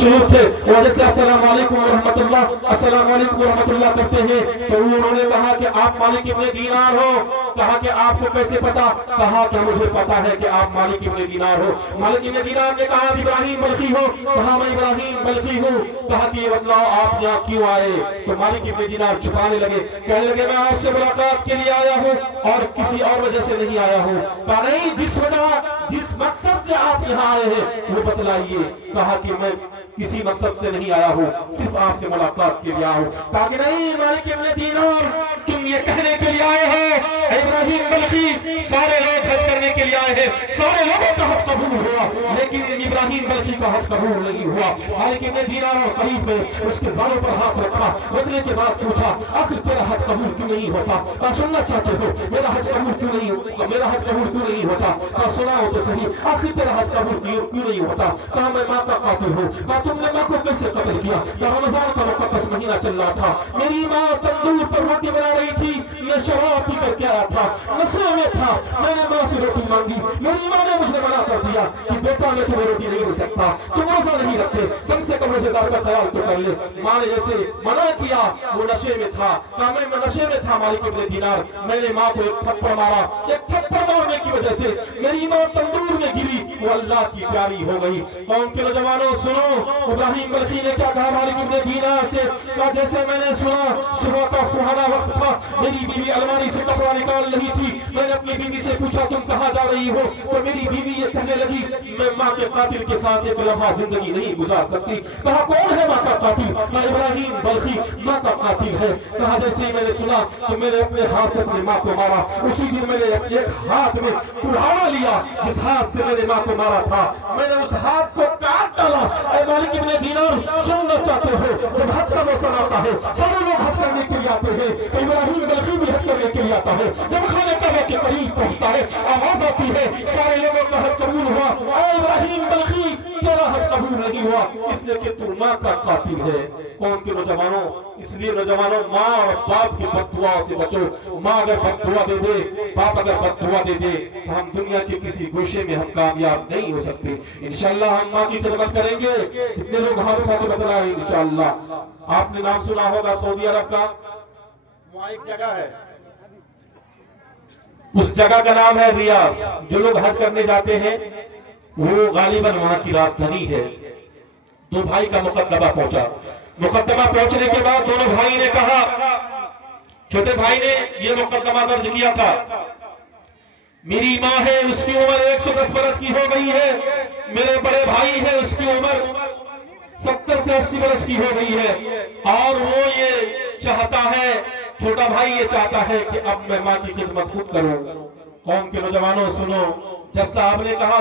شروع تھے وہ جیسے السلام علیکم ورحمۃ اللہ کرتے ہیں تو انہوں نے کہا کہ آپ مالک ابن دینار ہو. کہا کہ آپ کو کیسے پتا؟ کہا کہ مجھے پتا ہے کہ آپ مالک ابن دینار ہو. مالک ابن دینار نے کہا ابراہیم بلخی ہو؟ کہا میں ابراہیم بلخی ہوں. کہا کہ بتلاؤ آپ یہاں کیوں آئے؟ تو مالک ابن دینار چھپانے لگے، کہنے لگے میں آپ سے ملاقات کے لیے آیا ہوں اور کسی اور وجہ سے نہیں آیا ہوں. کہا نہیں، جس وجہ جس مقصد سے آپ یہاں آئے ہیں وہ بتلائیے. کہا کہ میں کسی مقصد سے نہیں آیا ہوں، صرف آپ سے ملاقات کے لیے آیا ہوں. کہا کہ نہیں مالک ابن دینار، تم یہ کہنے کے لیے آئے ہو ابراہیم بلخی سارے لوگ حج کرنے کے لیے آئے ہیں، سارے لوگوں کا حج قبول ہوا لیکن ابراہیم بلخی کا حج قبول نہیں ہوا. مالک ابن دینار اور قریب گئے، اس کے زانوں پر ہاتھ رکھا، رکھنے کے بعد پوچھا آخر تیرا حج قبول کیوں نہیں ہوتا؟ کہا سننا چاہتے ہو میرا حج قبول کیوں نہیں ہوتا؟ کہا سنا ہو تو صحیح، آخر تیرا حج قبول کیوں نہیں ہوتا؟ کہا میں ماں کا قاتل ہوں. کہا تم نے ماں کو کیسے قتل کیا؟ کہا رمضان کا مقدس مہینہ چل رہا تھا، میری ماں تندور پر روٹی بنا رہی تھی، میں شراب پی کر کے آیا تھا، نشے میں تھا، میں نے ماں سے روٹی مانگی، میری ماں نے مجھے منع کر دیا کہ بیٹا میں تمہیں روٹی نہیں دے سکتا، تم روزہ نہیں رکھتے، کم سے کم روزے دار کا خیال تو کر لے. ماں نے جیسے منع کیا، وہ نشے میں تھا. کہا میں نشے میں تھا مالک ابن دینار، میں نے ماں کو ایک تھپڑ مارا، ایک تھپڑ مارنے کی وجہ سے میری ماں تندور میں گری، وہ اللہ کی پیاری ہو گئی. قوم کے نوجوانوں سنو، ابراہیم بلخی نے کیا کہا مالک ابن دینار سے؟ کہا جیسے میں نے سنا صبح کا سہانا وقت تھا، میری بیوی الماری سے کپڑا نکال رہی تھی، میں نے اپنی بیوی سے پوچھا تم کہاں جا رہی ہو؟ تو میری بیوی یہ کہنے لگی میں ماں کے قاتل کے ساتھ ایک لمحہ زندگی نہیں گزار سکتی. کہا کون ہے ماں کا قاتل؟ کہا ابراہیم بلخی ماں کا قاتل ہے. کہا جیسے ہی میں نے سنا تو میں نے اپنے ہاتھ سے اپنی ماں کو مارا، اسی دن میں نے ایک ہاتھ میں کڑھاڑا لیا، جس ہاتھ سے میں نے ماں کو مارا تھا میں نے اس ہاتھ کو کاٹ ڈالا. اے مالک ابن دینار سننا چاہتے ہو، جب حج کا موسم آتا ہے سارے لوگ حج کرنے کے لیے آتے ہیں تو ابراہیم بلخی بھی حج کرنے کے لیے آتا ہے. جب خانہ کعبہ کے قریب پہنچتا ہے آواز آتی ہے سارے لوگوں کا حج قبول ہوا. اے ابراہیم بلخی تیرا حج قبول نہیں ہوا اس لیے کہ تو ماں کا قاتل ہے. قوم کے نوجوانوں، اس لیے نوجوانوں ماں اور باپ کی بد دعا سے بچو. ماں اگر بد دعا دے دے، باپ اگر بد دعا دے دے تو ہم دنیا کے کسی گوشے میں ہم کامیاب نہیں ہو سکتے. انشاءاللہ ہم ماں کی خدمت کریں گے. کتنے لوگ ہاتھ اٹھا کے بتلائیں انشاءاللہ. آپ نے نام سنا ہوگا سعودی عرب کا، وہاں ایک جگہ ہے، اس جگہ کا نام ہے ریاض. جو لوگ حج کرنے جاتے ہیں وہ غالباً وہاں کی راجدھانی ہے. دو بھائی کا مقدمہ پہنچا. مقدمہ پہنچنے کے بعد دونوں بھائی نے کہا، چھوٹے بھائی نے یہ مقدمہ درج کیا تھا میری ماں ہے اس کی عمر 110 برس کی ہو گئی ہے، میرے بڑے بھائی ہے اس کی عمر 70 سے 80 برس کی ہو گئی ہے، اور وہ یہ چاہتا ہے، چھوٹا بھائی یہ چاہتا ہے کہ اب میں ماں کی خدمت خود کروں. قوم کے نوجوانوں سنو، جب صاحب نے کہا